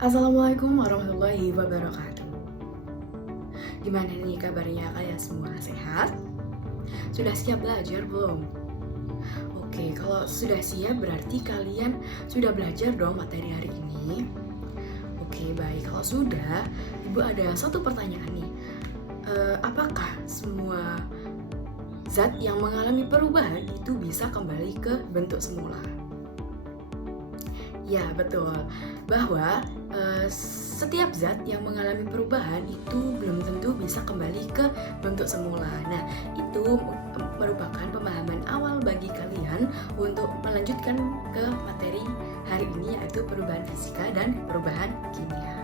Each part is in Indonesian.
Assalamualaikum warahmatullahi wabarakatuh. Gimana nih kabarnya kalian semua? Sehat? Sudah siap belajar belum? Oke, kalau sudah siap berarti kalian sudah belajar dong materi hari ini. Oke, baik. Kalau sudah, Ibu ada satu pertanyaan nih. Apakah semua zat yang mengalami perubahan itu bisa kembali ke bentuk semula? Ya, betul. Bahwa setiap zat yang mengalami perubahan itu belum tentu bisa kembali ke bentuk semula. Nah, itu merupakan pemahaman awal bagi kalian untuk melanjutkan ke materi hari ini, yaitu perubahan fisika dan perubahan kimia.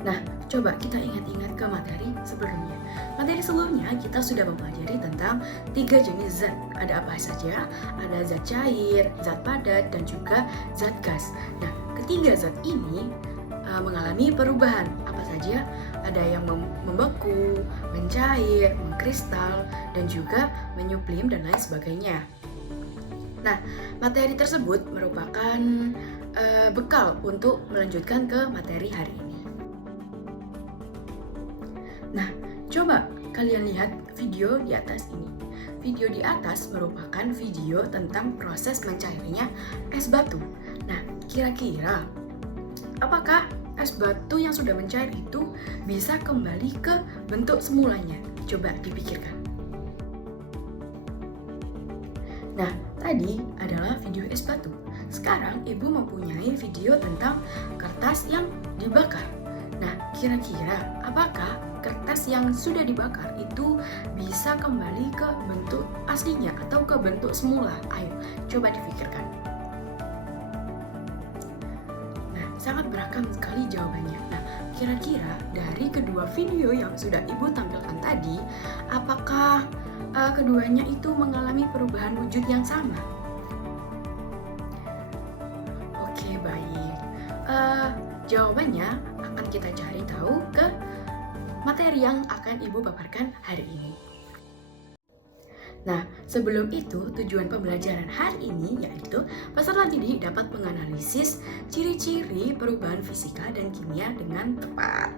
Nah, coba kita ingat-ingat ke materi sebelumnya. Materi sebelumnya kita sudah mempelajari tentang 3 jenis zat. Ada apa saja? Ada zat cair, zat padat, dan juga zat gas. Nah, ketiga zat ini mengalami perubahan. Apa saja? Ada yang membeku, mencair, mengkristal, dan juga menyublim, dan lain sebagainya. Nah, materi tersebut merupakan bekal untuk melanjutkan ke materi hari ini. Nah, coba kalian lihat video di atas ini. Video di atas merupakan video tentang proses mencairnya es batu. Nah, kira-kira apakah es batu yang sudah mencair itu bisa kembali ke bentuk semulanya? Coba dipikirkan. Nah, tadi adalah video es batu. Sekarang Ibu mempunyai video tentang kertas yang dibakar. Nah, kira-kira apakah kertas yang sudah dibakar itu bisa kembali ke bentuk aslinya atau ke bentuk semula? Ayo, coba dipikirkan. Nah, sangat beragam sekali jawabannya. Nah, kira-kira dari kedua video yang sudah Ibu tampilkan tadi, apakah keduanya itu mengalami perubahan wujud yang sama? Oke, baik. Jawabannya akan kita cari tahu ke materi yang akan Ibu paparkan hari ini. Nah, sebelum itu tujuan pembelajaran hari ini yaitu peserta didik dapat menganalisis ciri-ciri perubahan fisika dan kimia dengan tepat.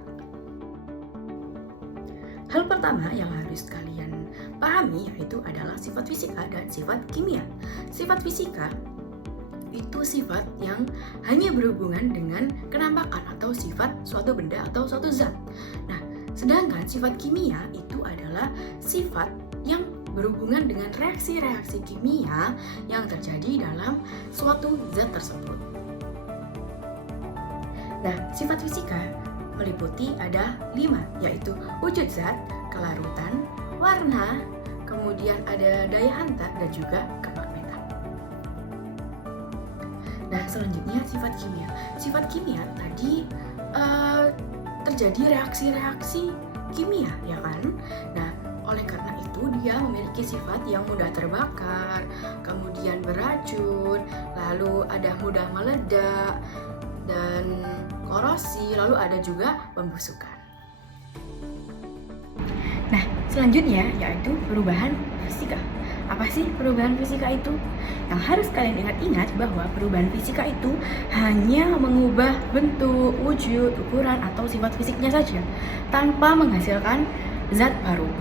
Hal pertama yang harus kalian pahami yaitu adalah sifat fisika dan sifat kimia. Sifat fisika itu sifat yang hanya berhubungan dengan kenampakan atau sifat suatu benda atau suatu zat. Nah, sedangkan sifat kimia itu adalah sifat yang berhubungan dengan reaksi-reaksi kimia yang terjadi dalam suatu zat tersebut. Nah, sifat fisika meliputi ada 5, yaitu wujud zat, kelarutan, warna, kemudian ada daya hantar, dan juga kemagnetan. Nah, selanjutnya sifat kimia. Sifat kimia tadi terjadi reaksi-reaksi kimia, ya kan? Nah, oleh karena itu dia memiliki sifat yang mudah terbakar, kemudian beracun, lalu ada mudah meledak, dan korosi, lalu ada juga pembusukan. Nah, selanjutnya yaitu perubahan fisika. Apa sih perubahan fisika itu? Yang harus kalian ingat-ingat bahwa perubahan fisika itu hanya mengubah bentuk, wujud, ukuran, atau sifat fisiknya saja tanpa menghasilkan zat baru.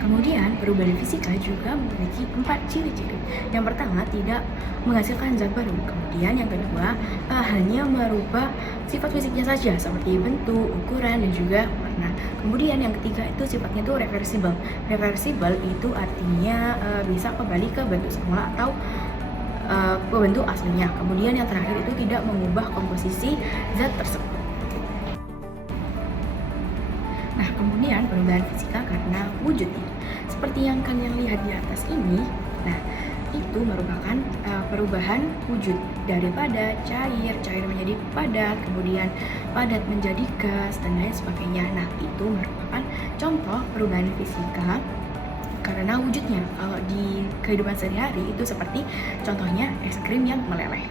Kemudian perubahan fisika juga memiliki 4 ciri-ciri. Yang pertama, tidak menghasilkan zat baru. Kemudian yang kedua, hanya merubah sifat fisiknya saja seperti bentuk, ukuran, dan juga warna. Kemudian yang ketiga itu sifatnya itu reversible. Reversible itu artinya bisa kembali ke bentuk semula atau ke bentuk aslinya. Kemudian yang terakhir itu tidak mengubah komposisi zat tersebut. Nah, kemudian perubahan fisika karena wujudnya. Seperti yang kalian lihat di atas ini, nah itu merupakan perubahan wujud daripada cair menjadi padat, kemudian padat menjadi gas, dan lain sebagainya. Nah, itu merupakan contoh perubahan fisika karena wujudnya. Kalau di kehidupan sehari-hari itu seperti contohnya es krim yang meleleh.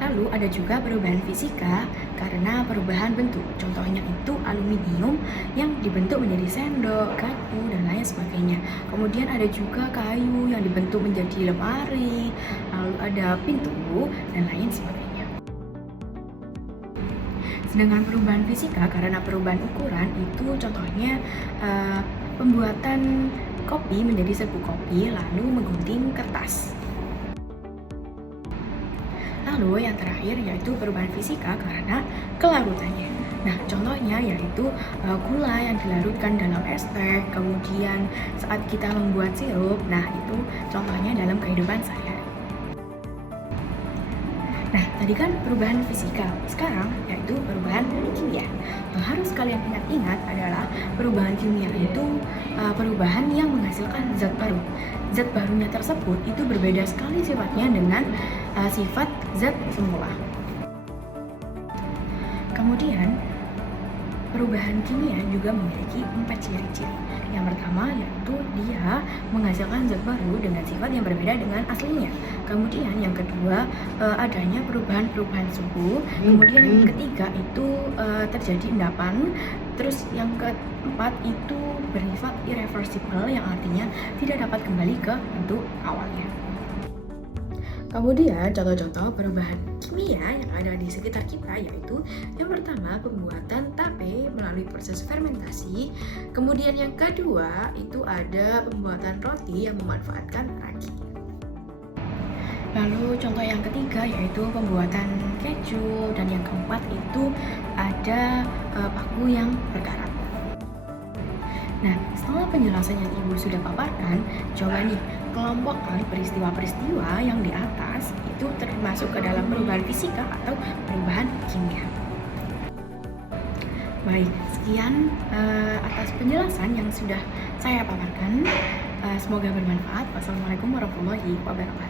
Lalu ada juga perubahan fisika karena perubahan bentuk. Contohnya itu aluminium yang dibentuk menjadi sendok, garpu, dan lain sebagainya. Kemudian ada juga kayu yang dibentuk menjadi lemari. Lalu ada pintu, dan lain sebagainya. Sedangkan perubahan fisika karena perubahan ukuran itu contohnya pembuatan kopi menjadi serbuk kopi lalu menggunting kertas. Lalu yang terakhir yaitu perubahan fisika karena kelarutannya. Nah, contohnya yaitu gula yang dilarutkan dalam es teh, kemudian saat kita membuat sirup. Nah, itu contohnya dalam kehidupan sehari-hari. Nah, tadi kan perubahan fisika, sekarang yaitu perubahan kimia. Yang harus kalian ingat-ingat adalah perubahan kimia itu perubahan yang menghasilkan zat baru. Zat barunya tersebut itu berbeda sekali sifatnya dengan sifat zat semula. Kemudian, perubahan kimia juga memiliki 4 ciri-ciri. Yang pertama yaitu dia menghasilkan zat baru dengan sifat yang berbeda dengan aslinya. Kemudian yang kedua adanya perubahan-perubahan suhu. Kemudian yang ketiga itu terjadi endapan. Terus yang keempat itu bersifat irreversible yang artinya tidak dapat kembali ke bentuk awalnya. Kemudian contoh-contoh perubahan kimia yang ada di sekitar kita yaitu yang pertama pembuatan tape melalui proses fermentasi. Kemudian yang kedua itu ada pembuatan roti yang memanfaatkan ragi. Lalu contoh yang ketiga yaitu pembuatan keju, dan yang keempat itu ada paku yang berkarat. Nah, setelah penjelasan yang Ibu sudah paparkan, coba nih kelompokkan peristiwa-peristiwa yang di atas itu termasuk ke dalam perubahan fisika atau perubahan kimia. Baik, sekian atas penjelasan yang sudah saya paparkan. Semoga bermanfaat. Wassalamualaikum warahmatullahi wabarakatuh.